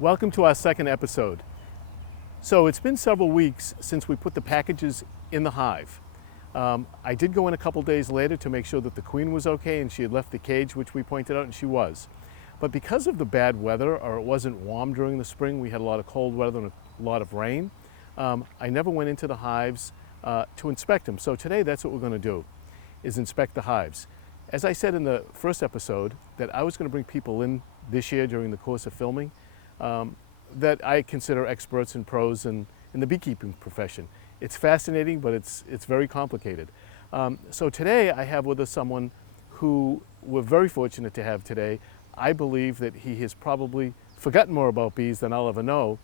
Welcome to our second episode. So it's been several weeks since we put the packages in the hive. I did go in a couple days later to make sure that the queen was okay and she had left the cage, which we pointed out, and she was. But because of the bad weather, or it wasn't warm during the spring, we had a lot of cold weather and a lot of rain, I never went into the hives to inspect them. So today that's what we're going to do, is inspect the hives. As I said in the first episode, that I was going to bring people in this year during the course of filming that I consider experts and pros in the beekeeping profession. It's fascinating, but it's very complicated. So today I have with us someone who we're very fortunate to have today. I believe that he has probably forgotten more about bees than I'll ever know.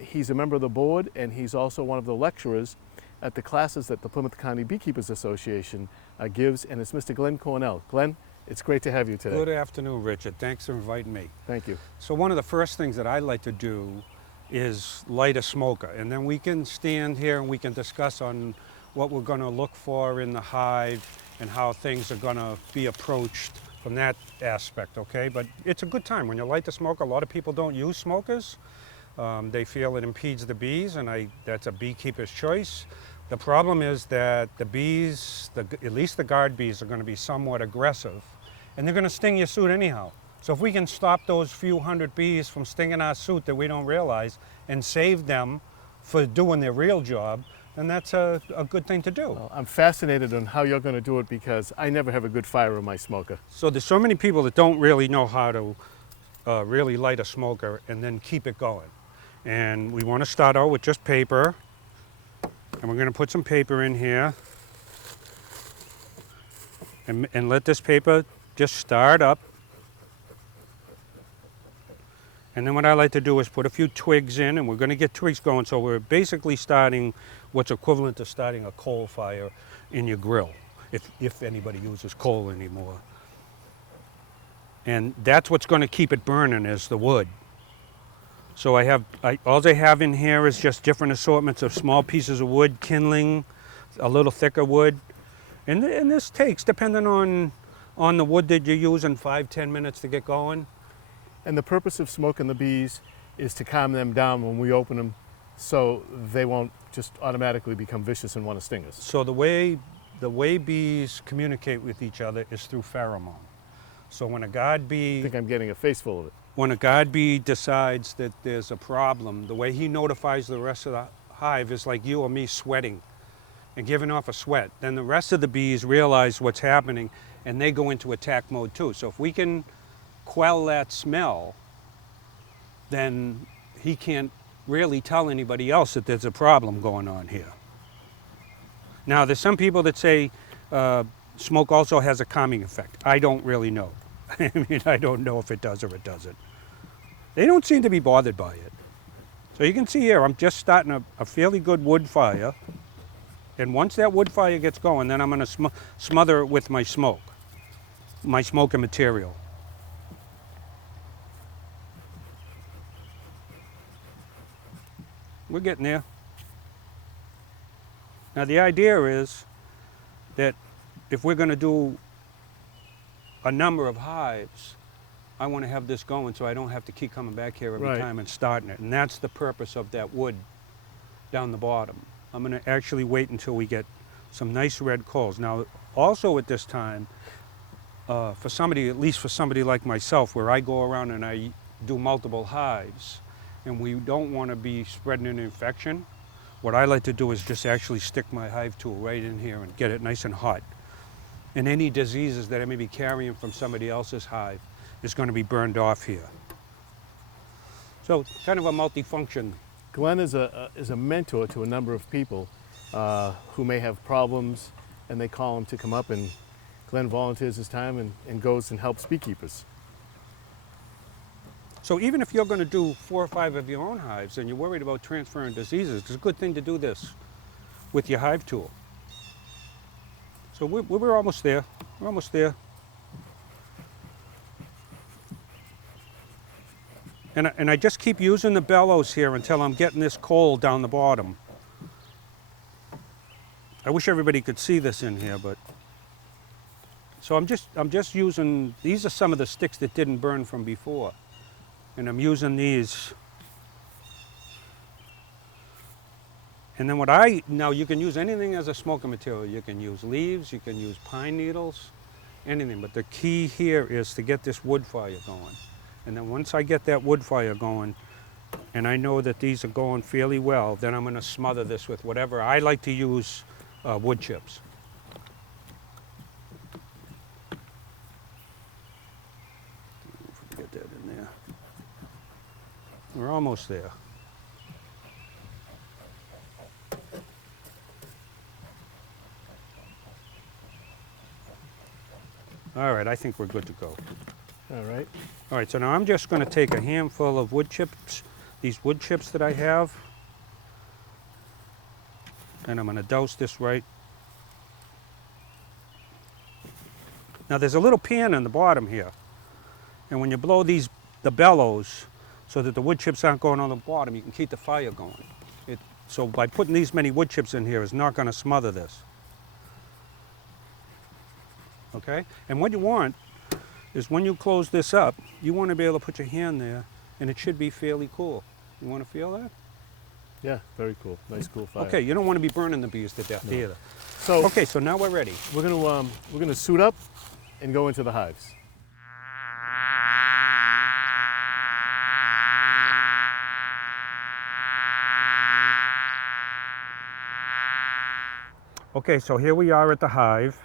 He's a member of the board, and he's also one of the lecturers at the classes that the Plymouth County Beekeepers Association gives, and it's Mr. Glen Cornell. Glen, it's great to have you today. Good afternoon, Richard. Thanks for inviting me. Thank you. So one of the first things that I like to do is light a smoker, and then we can stand here and we can discuss on what we're going to look for in the hive and how things are going to be approached from that aspect, okay? But it's a good time. When you light the smoker, a lot of people don't use smokers. They feel it impedes the bees, and that's a beekeeper's choice. The problem is that the bees, at least the guard bees, are going to be somewhat aggressive, and they're going to sting your suit anyhow. So if we can stop those few hundred bees from stinging our suit that we don't realize and save them for doing their real job, then that's a good thing to do. Well, I'm fascinated on how you're going to do it because I never have a good fire in my smoker. So there's so many people that don't really know how to really light a smoker and then keep it going. And we want to start out with just paper, and we're going to put some paper in here and let this paper just start up. And then what I like to do is put a few twigs in, and we're going to get twigs going, so we're basically starting what's equivalent to starting a coal fire in your grill, if anybody uses coal anymore. And that's what's going to keep it burning, is the wood. So all I have in here is just different assortments of small pieces of wood, kindling, a little thicker wood. And this takes, depending on the wood that you're using, 5-10 minutes to get going. And the purpose of smoking the bees is to calm them down when we open them so they won't just automatically become vicious and want to sting us. So the way bees communicate with each other is through pheromone. So when a guard bee... I think I'm getting a face full of it. When a guard bee decides that there's a problem, the way he notifies the rest of the hive is like you or me sweating and giving off a sweat. Then the rest of the bees realize what's happening and they go into attack mode too. So if we can quell that smell, then he can't really tell anybody else that there's a problem going on here. Now, there's some people that say smoke also has a calming effect. I don't really know. I mean, I don't know if it does or it doesn't. They don't seem to be bothered by it. So you can see here, I'm just starting a fairly good wood fire. And once that wood fire gets going, then I'm going to smother it with my smoking material. We're getting there. Now the idea is that if we're going to do a number of hives, I want to have this going so I don't have to keep coming back here every time and starting it. And that's the purpose of that wood down the bottom. I'm going to actually wait until we get some nice red coals. Now, also at this time, for somebody, at least for somebody like myself, where I go around and I do multiple hives, and we don't want to be spreading an infection, what I like to do is just actually stick my hive tool right in here and get it nice and hot. And any diseases that I may be carrying from somebody else's hive is going to be burned off here. So kind of a multifunction. Glen is a mentor to a number of people who may have problems, and they call him to come up, and Glen volunteers his time and goes and helps beekeepers. So even if you're going to do 4 or 5 of your own hives and you're worried about transferring diseases, it's a good thing to do this with your hive tool. So we're almost there. We're almost there. And I just keep using the bellows here until I'm getting this coal down the bottom. I wish everybody could see this in here, but so I'm just using, these are some of the sticks that didn't burn from before. And I'm using these. And then now you can use anything as a smoking material. You can use leaves, you can use pine needles, anything. But the key here is to get this wood fire going. And then once I get that wood fire going, and I know that these are going fairly well, then I'm going to smother this with whatever. I like to use wood chips. Get that in there. We're almost there. All right, I think we're good to go. All right. All right, so now I'm just going to take a handful of wood chips, these wood chips that I have, and I'm going to douse this right. Now there's a little pan on the bottom here, and when you blow the bellows so that the wood chips aren't going on the bottom, you can keep the fire going. So by putting these many wood chips in here, it's not going to smother this. Okay? And what you want is when you close this up, you want to be able to put your hand there, and it should be fairly cool. You want to feel that? Yeah, very cool. Nice cool fire. Okay, you don't want to be burning the bees to death either. So okay, so now we're ready. we're gonna suit up and go into the hives. Okay, so here we are at the hive,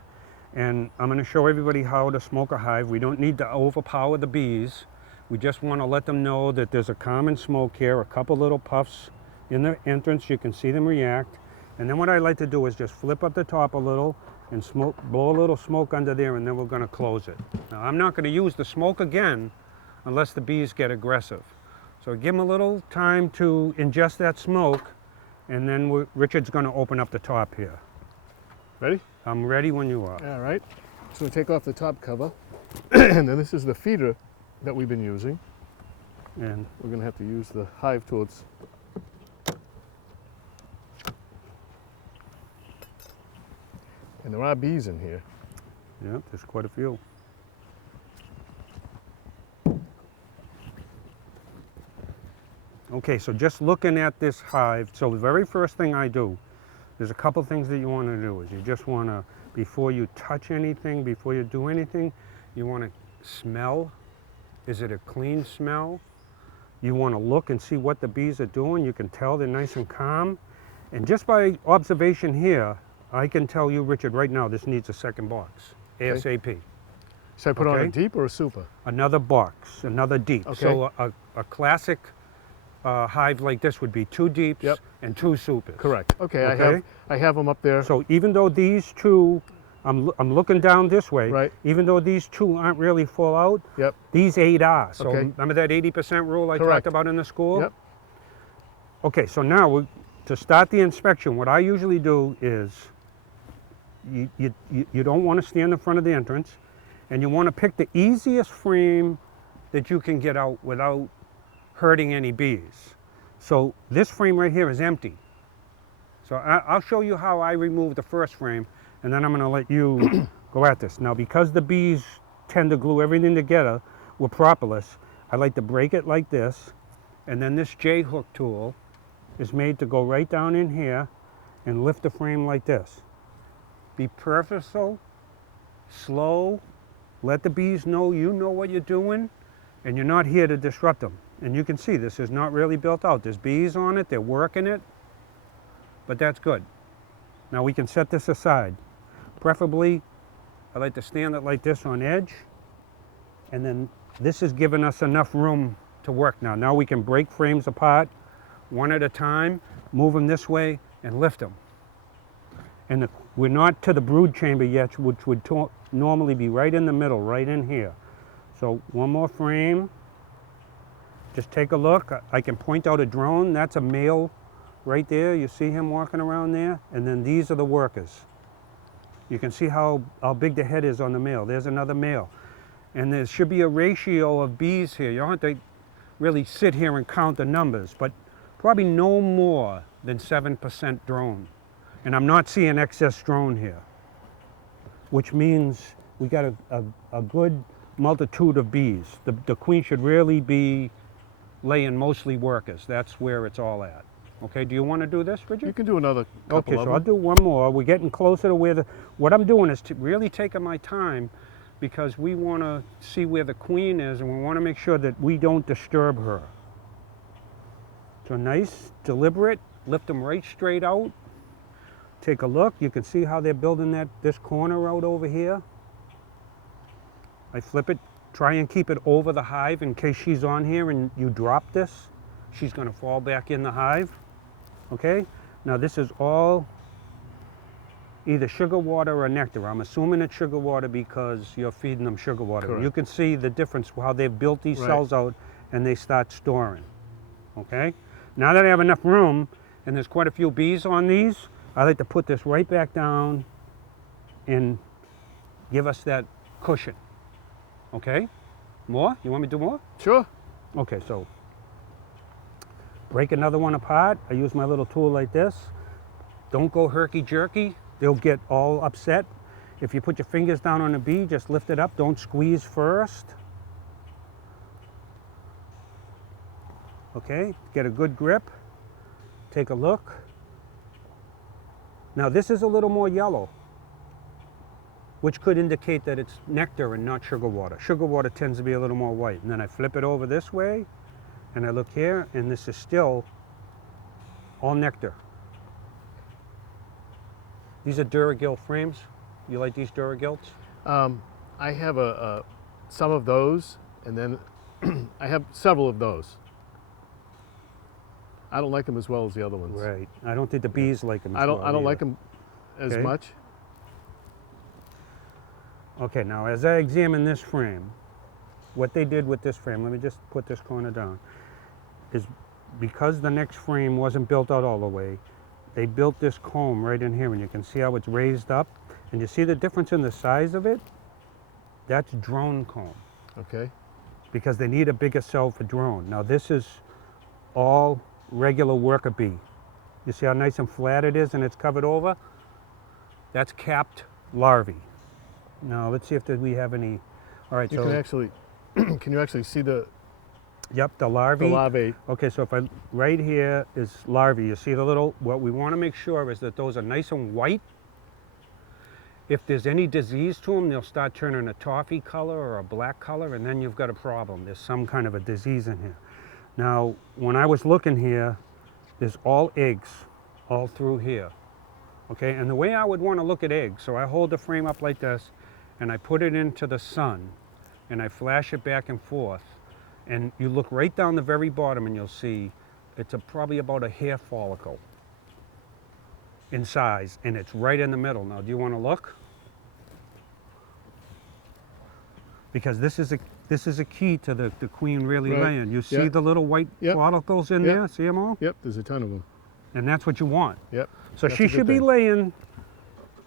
and I'm going to show everybody how to smoke a hive. We don't need to overpower the bees. We just want to let them know that there's a common smoke here, a couple little puffs in the entrance. You can see them react. And then what I like to do is just flip up the top a little and blow a little smoke under there, and then we're going to close it. Now, I'm not going to use the smoke again unless the bees get aggressive. So give them a little time to ingest that smoke, and then Richard's going to open up the top here. Ready? I'm ready when you are. All right. So we take off the top cover, and then this is the feeder that we've been using. And we're going to have to use the hive towards. And there are bees in here. Yeah, there's quite a few. Okay, so just looking at this hive, so the very first thing I do, there's a couple things that you want to do. Is you just want to, before you touch anything, before you do anything, you want to smell. Is it a clean smell? You want to look and see what the bees are doing. You can tell they're nice and calm. And just by observation here, I can tell you, Richard, right now, this needs a second box, ASAP. Okay. Should I put on a deep or a super? Another box, another deep. Okay. So a classic hive like this would be 2 deeps and 2 supers. Correct. Okay, I have them up there. So even though these two, I'm looking down this way, right. Even though these 2 aren't really full out, these 8 are. So remember that 80% rule I talked about in the school? Yep. Okay, so now to start the inspection, what I usually do is you don't want to stand in front of the entrance, and you want to pick the easiest frame that you can get out without hurting any bees. So this frame right here is empty. So I'll show you how I remove the first frame, and then I'm going to let you go at this. Now, because the bees tend to glue everything together with propolis, I like to break it like this, and then this J-hook tool is made to go right down in here and lift the frame like this. Be purposeful, slow, let the bees know you know what you're doing, and you're not here to disrupt them. And you can see this is not really built out. There's bees on it, they're working it, but that's good. Now we can set this aside. Preferably, I like to stand it like this on edge, and then this is giving us enough room to work now. Now we can break frames apart one at a time, move them this way, and lift them. And we're not to the brood chamber yet, which would normally be right in the middle, right in here. So one more frame. Just take a look. I can point out a drone. That's a male right there. You see him walking around there? And then these are the workers. You can see how big the head is on the male. There's another male. And there should be a ratio of bees here. You don't have to really sit here and count the numbers, but probably no more than 7% drone. And I'm not seeing excess drone here, which means we got a good multitude of bees. The queen should really be laying mostly workers. That's where it's all at. Okay, do you want to do this, Richard? You can do another couple Okay, of so I'll them. do one more. We're getting closer to where what I'm doing is really taking my time because we want to see where the queen is and we want to make sure that we don't disturb her. So nice, deliberate, lift them right straight out. Take a look. You can see how they're building this corner out over here. I flip it, try and keep it over the hive in case she's on here and you drop this. She's going to fall back in the hive. Okay, now this is all either sugar water or nectar. I'm assuming it's sugar water because you're feeding them sugar water. Correct. You can see the difference, how they've built these cells out and they start storing. Okay, now that I have enough room and there's quite a few bees on these, I like to put this right back down and give us that cushion. Okay, more? You want me to do more? Sure. Okay, so break another one apart. I use my little tool like this. Don't go herky-jerky. They'll get all upset. If you put your fingers down on a bee, just lift it up. Don't squeeze first. Okay, get a good grip. Take a look. Now this is a little more yellow, which could indicate that it's nectar and not sugar water. Sugar water tends to be a little more white. And then I flip it over this way, and I look here, and this is still all nectar. These are Duragil frames. You like these Duragils? I have some of those, and then I have several of those. I don't like them as well as the other ones. Right. I don't think the bees like them as well I don't like either. them as Okay. much. Okay, now as I examine this frame, what they did with this frame, let me just put this corner down, is because the next frame wasn't built out all the way, they built this comb right in here, and you can see how it's raised up. And you see the difference in the size of it? That's drone comb, Okay. because they need a bigger cell for drone. Now this is all regular worker bee. You see how nice and flat it is and it's covered over? That's capped larvae. Now let's see if we have any. All right, You so can actually, can you actually see the yep, the larvae. larvae? Okay, so if I, right here is larvae. You see the little, what we want to make sure is that those are nice and white. If there's any disease to them, they'll start turning a toffee color or a black color, and then you've got a problem. There's some kind of a disease in here. Now, when I was looking here, there's all eggs all through here. Okay, and the way I would want to look at eggs, so I hold the frame up like this, and I put it into the sun, and I flash it back and forth, and you look right down the very bottom and you'll see it's probably about a hair follicle in size, and it's right in the middle. Now, do you want to look? Because this is a key to the queen really Right. laying. You see Yeah. the little white Yep. follicles in Yep. there? See them all? Yep, there's a ton of them. And that's what you want. Yep. So That's she a good should be thing. laying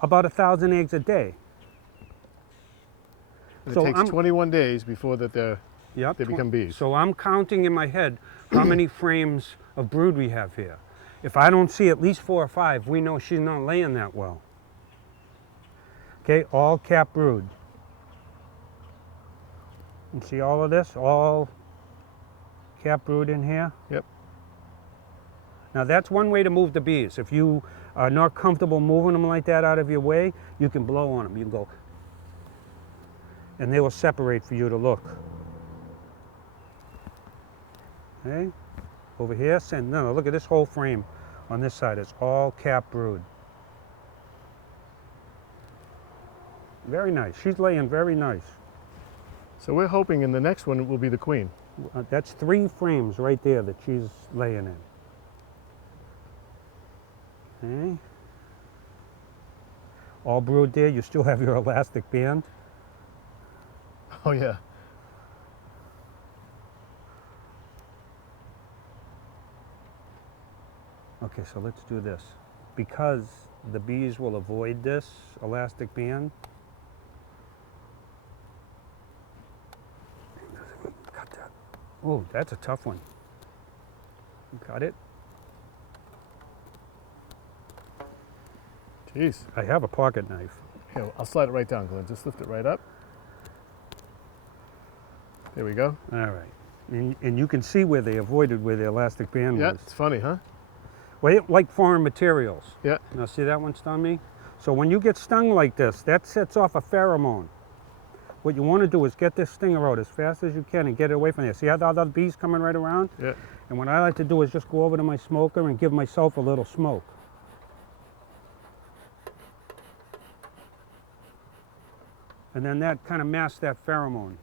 about 1,000 eggs a day. And So it takes I'm- 21 days before that Yep. they become bees. So I'm counting in my head how many frames of brood we have here. If I don't see at least 4 or 5, we know she's not laying that well. Okay, all cap brood. You see all of this? All cap brood in here? Yep. Now that's one way to move the bees. If you are not comfortable moving them like that out of your way, you can blow on them. You can go, and they will separate for you to look. Okay, over here, no, look at this whole frame on this side. It's all cap brood. Very nice. She's laying very nice. So we're hoping in the next one it will be the queen. That's 3 frames right there that she's laying in. Okay. All brood there. You still have your elastic band. Oh yeah. Okay, so let's do this. Because the bees will avoid this elastic band. Cut that. Oh, that's a tough one. Got it? Jeez. I have a pocket knife. Here, I'll slide it right down, Glenn. Just lift it right up. There we go. All right. And you can see where they avoided where the elastic band Yeah, was. it's funny, huh? Well, like foreign materials. Yeah. Now see that one stung me? So when you get stung like this, that sets off a pheromone. What you want to do is get this stinger out as fast as you can and get it away from there. See how the other bees coming right around? Yeah. And what I like to do is just go over to my smoker and give myself a little smoke. And then that kind of masks that pheromone.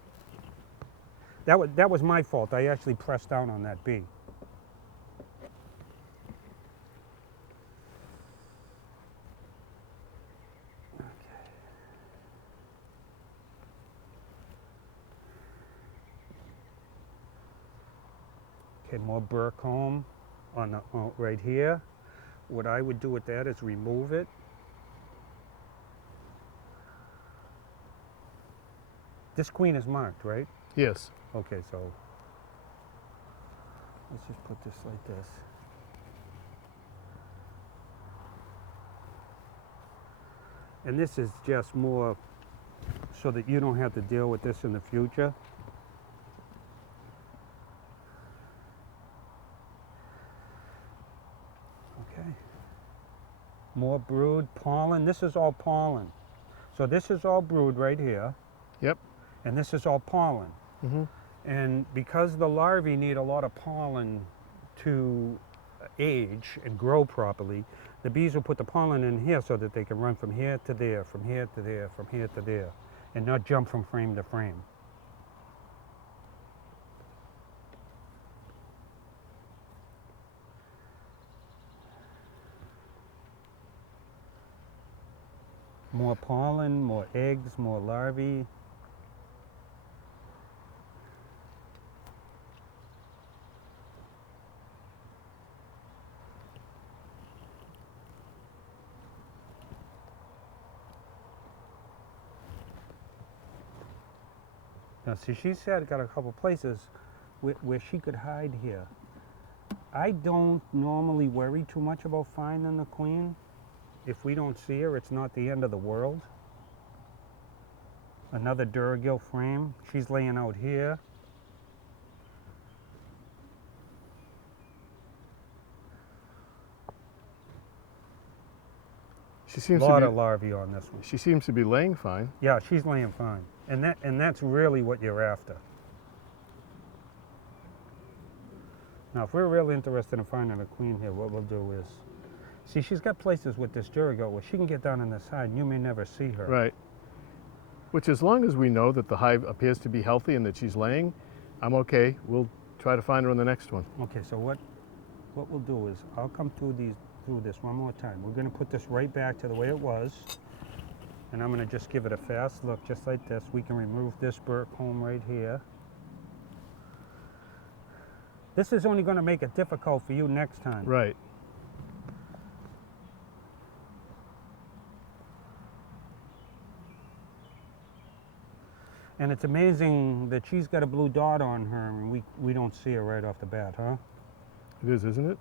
That was my fault. I actually pressed down on that bee. Okay, more burr comb on the right here. What I would do with that is remove it. This queen is marked, right? Yes. Okay, so let's just put this like this. And this is just more so that you don't have to deal with this in the future. Okay. More brood, pollen. This is all pollen. So this is all brood right here. Yep. And this is all pollen. Mm-hmm. And because the larvae need a lot of pollen to age and grow properly, the bees will put the pollen in here so that they can run from here to there, from here to there, from here to there, and not jump from frame to frame. More pollen, more eggs, more larvae. Now, see, she's got a couple places where she could hide here. I don't normally worry too much about finding the queen. If we don't see her, it's not the end of the world. Another Duragil frame. She's laying out here. She seems A lot to of larvae on this one. She seems to be laying fine. Yeah, she's laying fine. And that's really what you're after. Now, if we're really interested in finding a queen here, what we'll do is, see, she's got places with this Durago where she can get down on the side and you may never see her. Right. Which, as long as we know that the hive appears to be healthy and that she's laying, I'm okay. We'll try to find her on the next one. Okay, so what we'll do is, I'll come through this one more time. We're going to put this right back to the way it was. And I'm going to just give it a fast look, just like this. We can remove this burr comb right here. This is only going to make it difficult for you next time. Right. And it's amazing that she's got a blue dot on her and we don't see her right off the bat, huh? It is, isn't it?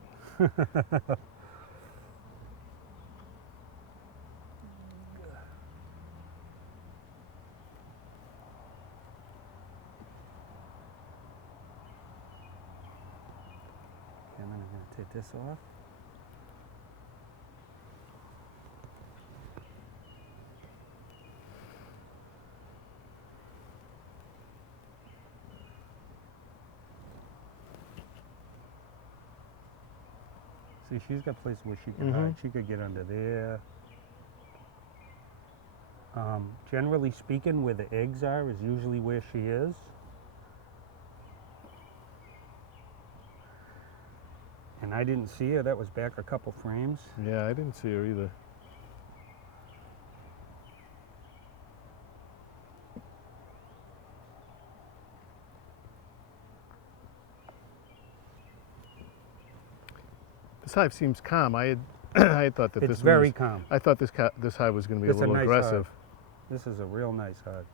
And then I'm going to take this off. See, she's got places where she can hide. She could get under there. Generally speaking, where the eggs are is usually where she is. And I didn't see her. That was back a couple frames. Yeah, I didn't see her either. This hive seems calm. I had thought that It's this very was, calm. I thought this hive was going to be It's a a little nice aggressive. hive. This is a real nice hive.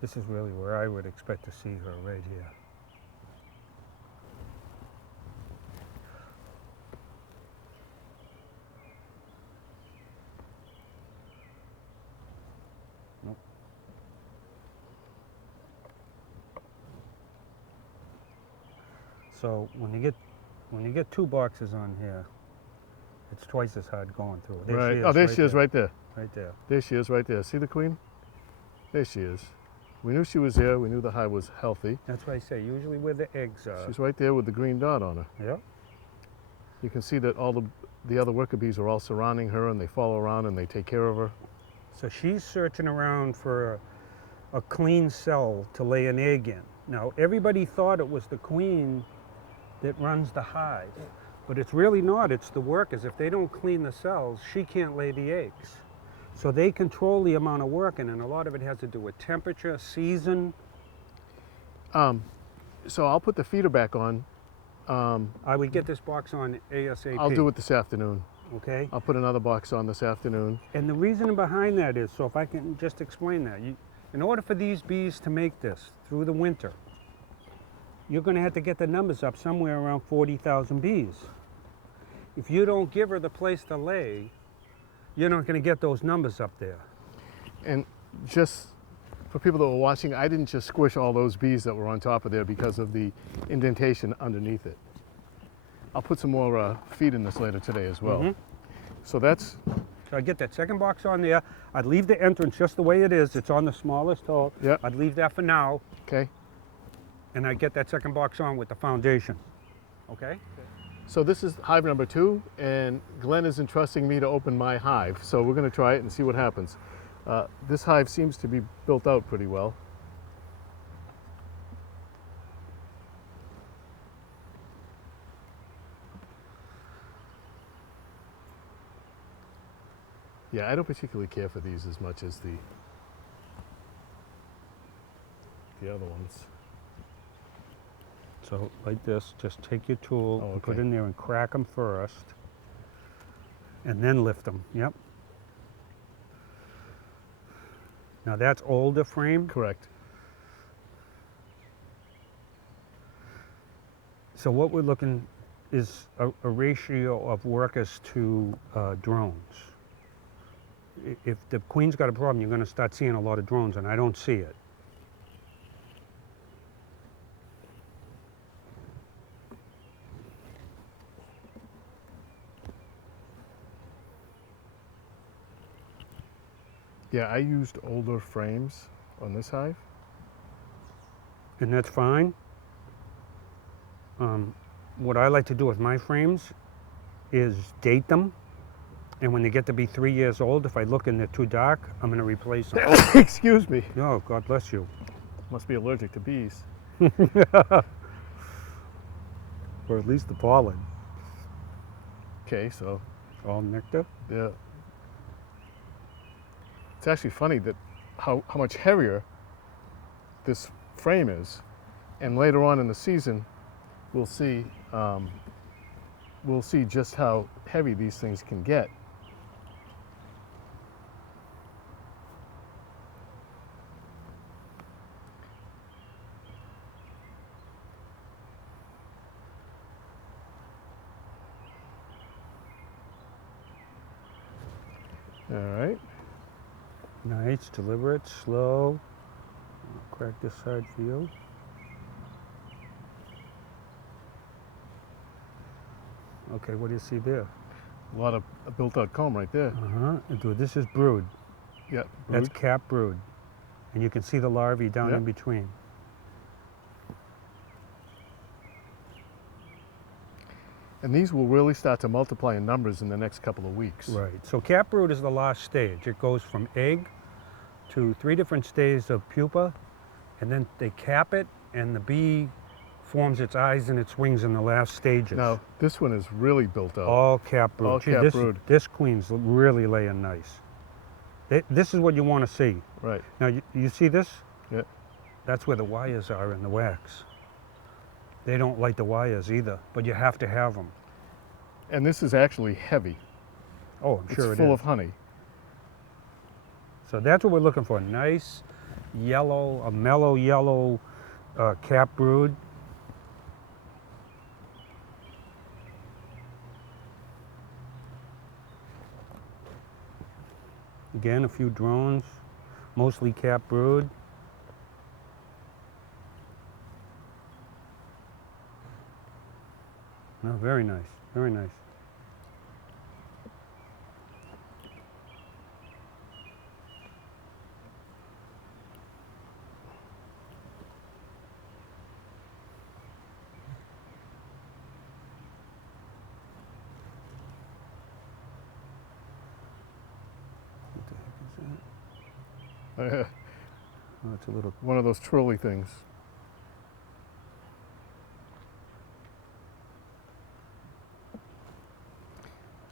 This is really where I would expect to see her, right here. Nope. So when you get 2 boxes on here, it's twice as hard going through. There Right. she is, Oh, there she is right there. Right there. There she is right there. See the queen? There she is. We knew she was there. We knew the hive was healthy. That's what I say, usually where the eggs are. She's right there with the green dot on her. Yep. You can see that all the other worker bees are all surrounding her, and they follow around and they take care of her. So she's searching around for a clean cell to lay an egg in. Now, everybody thought it was the queen that runs the hive, but it's really not. It's the workers. If they don't clean the cells, she can't lay the eggs. So they control the amount of working, and a lot of it has to do with temperature, season. So I'll put the feeder back on. I would get this box on ASAP. I'll do it this afternoon. Okay? I'll put another box on this afternoon. And the reason behind that is, so if I can just explain that, in order for these bees to make this through the winter, you're going to have to get the numbers up somewhere around 40,000 bees. If you don't give her the place to lay, you're not going to get those numbers up there. And just for people that were watching, I didn't just squish all those bees that were on top of there because of the indentation underneath it. I'll put some more feed in this later today as well. So that's... So I get that second box on there. I'd leave the entrance just the way it is. It's on the smallest hole. Yep. I'd leave that for now. Okay. And I get that second box on with the foundation. Okay? So this is hive number 2, and Glenn is entrusting me to open my hive. So we're going to try it and see what happens. This hive seems to be built out pretty well. Yeah, I don't particularly care for these as much as the other ones. So like this, just take your tool, Oh, and put okay. in there and crack them first, and then lift them. Yep. Now that's older frame. Correct. So what we're looking is a ratio of workers to drones. If the queen's got a problem, you're going to start seeing a lot of drones, and I don't see it. Yeah, I used older frames on this hive. And that's fine. What I like to do with my frames is date them, and when they get to be 3 years old, if I look and they're too dark, I'm going to replace them. Excuse me. Oh, God bless you. Must be allergic to bees. Or at least the pollen. Okay, so All nectar. yeah. It's actually funny that how much heavier this frame is, and later on in the season, we'll see just how heavy these things can get. All right. Nice, deliberate, slow. I'll crack this side for you. Okay, what do you see there? A lot of built-out comb right there. This is brood. Yeah. That's brood. cap brood. And you can see the larvae down Yep. in between. And these will really start to multiply in numbers in the next couple of weeks. Right. So cap brood is the last stage. It goes from egg to 3 different stages of pupa, and then they cap it, and the bee forms its eyes and its wings in the last stages. Now, this one is really built out. All cap brood. All Gee, cap this, brood. This queen's really laying nice. This is what you want to see. Right. Now, you see this? Yeah. That's where the wires are in the wax. They don't like the wires either, but you have to have them. And this is actually heavy. Oh, I'm sure It's it full is. of honey. So that's what we're looking for. Nice yellow, a mellow yellow cap brood. Again, a few drones, mostly cap brood. Oh, very nice, very nice. What the heck is that? Oh, it's a little. One of those trolley things.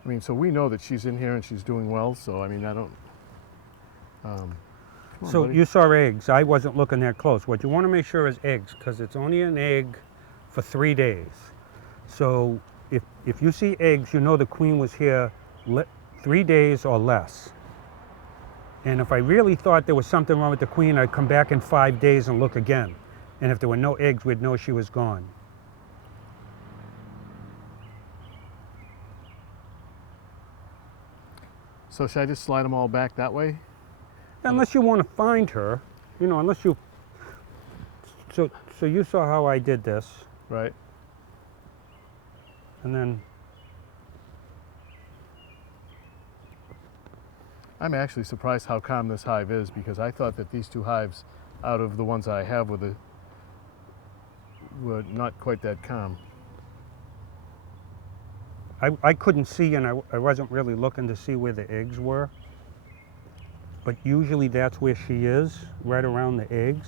I mean, so we know that she's in here and she's doing well, so I mean, I don't... come on, So buddy. you saw eggs. I wasn't looking that close. What you want to make sure is eggs, because it's only an egg for 3 days. So if you see eggs, you know the queen was here 3 days or less. And if I really thought there was something wrong with the queen, I'd come back in 5 days and look again. And if there were no eggs, we'd know she was gone. So should I just slide them all back that way? Unless you want to find her, you know, unless you... So you saw how I did this, Right. and then... I'm actually surprised how calm this hive is, because I thought that these two hives, out of the ones I have were not quite that calm. I couldn't see, and I wasn't really looking to see where the eggs were. But usually that's where she is, right around the eggs.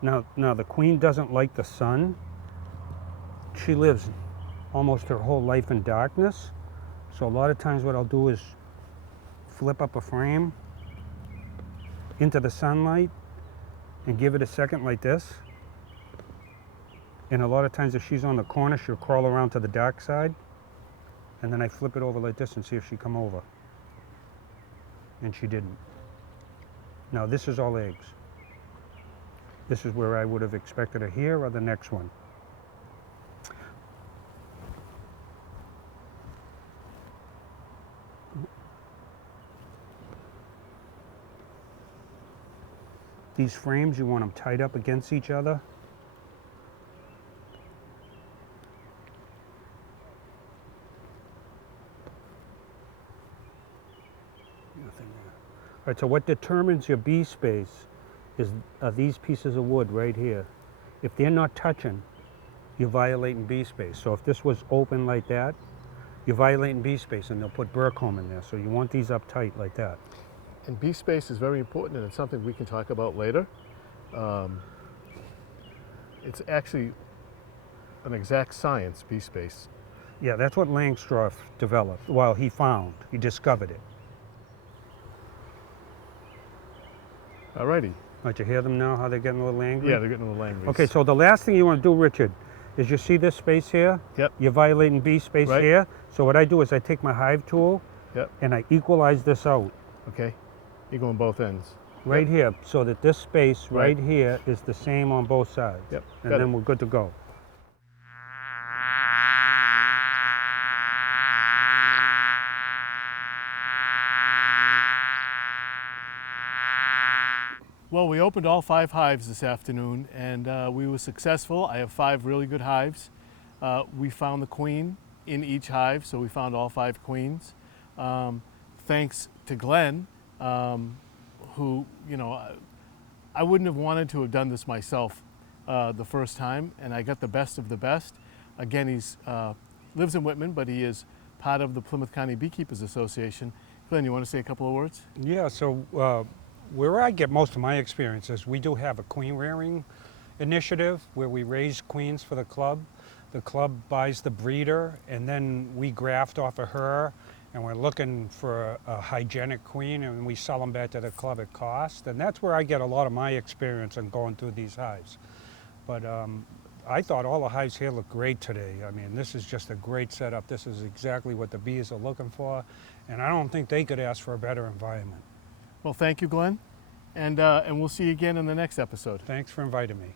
Now the queen doesn't like the sun. She lives almost her whole life in darkness. So a lot of times what I'll do is flip up a frame into the sunlight and give it a second like this. And a lot of times if she's on the corner, she'll crawl around to the dark side. And then I flip it over like this and see if she come over. And she didn't. Now this is all eggs. This is where I would have expected her here or the next one. These frames, you want them tied up against each other. Nothing there. All right, so what determines your bee space are these pieces of wood right here. If they're not touching, you're violating bee space. So if this was open like that, you're violating bee space, and they'll put Burcomb in there. So you want these up tight like that. And bee space is very important, and it's something we can talk about later. It's actually an exact science, bee space. Yeah, that's what Langstroth developed. Well, he discovered it. Alrighty. Don't you hear them now, how they're getting a little angry? Yeah, they're getting a little angry. Okay, so the last thing you want to do, Richard, is you see this space here? Yep. You're violating bee space Right. here. So what I do is I take my hive tool, Yep. and I equalize this out Okay. You go on both ends. right Yep. here, so that this space Right. right here is the same on both sides. Yep. And Got then it. we're good to go. Well, we opened all 5 hives this afternoon, and we were successful. I have 5 really good hives. We found the queen in each hive, so we found all 5 queens. Thanks to Glenn, who, you know, I wouldn't have wanted to have done this myself the first time, and I got the best of the best. Again, he's lives in Whitman, but he is part of the Plymouth County Beekeepers Association. Glenn, you want to say a couple of words? Yeah, so where I get most of my experience is we do have a queen rearing initiative where we raise queens for the club. The club buys the breeder, and then we graft off of her, and we're looking for a hygienic queen, and we sell them back to the club at cost. And that's where I get a lot of my experience in going through these hives. But I thought all the hives here look great today. I mean, this is just a great setup. This is exactly what the bees are looking for, and I don't think they could ask for a better environment. Well, thank you, Glenn, and we'll see you again in the next episode. Thanks for inviting me.